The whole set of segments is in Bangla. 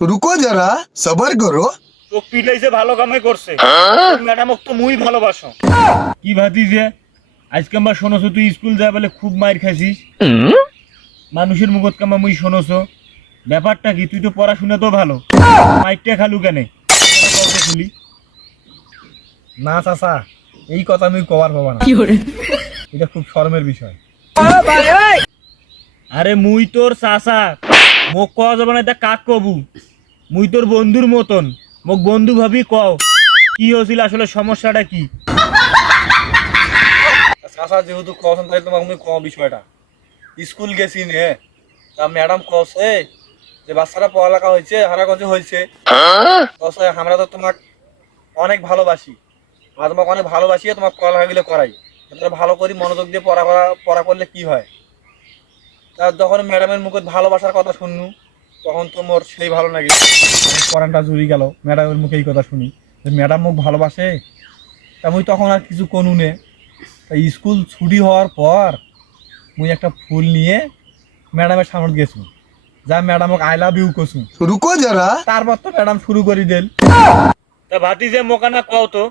रुको जरा सबर करो। চোখ পিটাইছে ভালো কামে করছে ম্যাডাম তো মুই ভালোবাসো কি ভাতি যে আজকে আমরা শোনছো তুই স্কুল যা বলে খুব মার খাইছিস মানুষের মুখত কামা মুই শোনছো ব্যাপারটা কি তুই তো পড়াশোনা তো ভালো মাইকটা খালু কেনে খুলি না চাচা এই কথা আমি কবার পাবা না এটা খুব শরমের বিষয়। আরে মুই তোর চাচা মোক কওয়া যাবে না এটা কাক কবু মুই তোর বন্ধুর মতন মোক বন্ধু ভাবি কও কি হয়েছিল আসলে সমস্যাটা কি চাচা যেহেতু কছেন তাই তোমাকে আমি কম বিষয়টা স্কুল গেছি নে তা ম্যাডাম কছে যে বাচ্চারা পড়ালেখা হয়েছে হারাগঞ্জে হয়েছে কছে আমরা তো তোমাকে অনেক ভালোবাসি আর তোমাকে অনেক ভালোবাসি তোমার পড়ালেখাগুলো করাই তোমরা ভালো করে মনোযোগ দিয়ে পড়া করলে কি হয়। তা যখন ম্যাডামের মুখে ভালোবাসার কথা শুননু তখন তো মোর সেই ভালো লাগে পরানটা জুড়ি গেল ম্যাডামের মুখে এই কথা শুনি যে ম্যাডাম মুখ ভালোবাসে তা মুই তখন আর কিছু কোনু নে তাই স্কুল ছুটি হওয়ার পর মুই একটা ফুল নিয়ে ম্যাডামের সামনে গেছু যা ম্যাডাম আই লাভ ইউ কছু रुको जरा তারপর তো ম্যাডাম শুরু করে দিল তা ভাতি যে মোকানা কও তো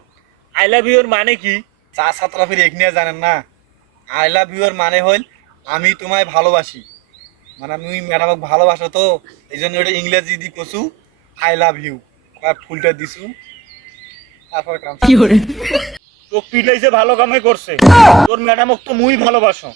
আই লাভ ইউর মানে কি চা ছাত্রা ফিরে এক নিয়ে জানেন না আই লাভ ইউ এর মানে হল আমি তোমায় ভালোবাসি মানে আমি ম্যাডামকে ভালোবাসো তো এই জন্য ওটা ইংরেজি দি কছু আই লাভ ইউ ফুলটা দিছু তারপর কাম চোখ পিটাইছে ভালো কামে করছে তোর ম্যাডাম তো মুই ভালোবাসো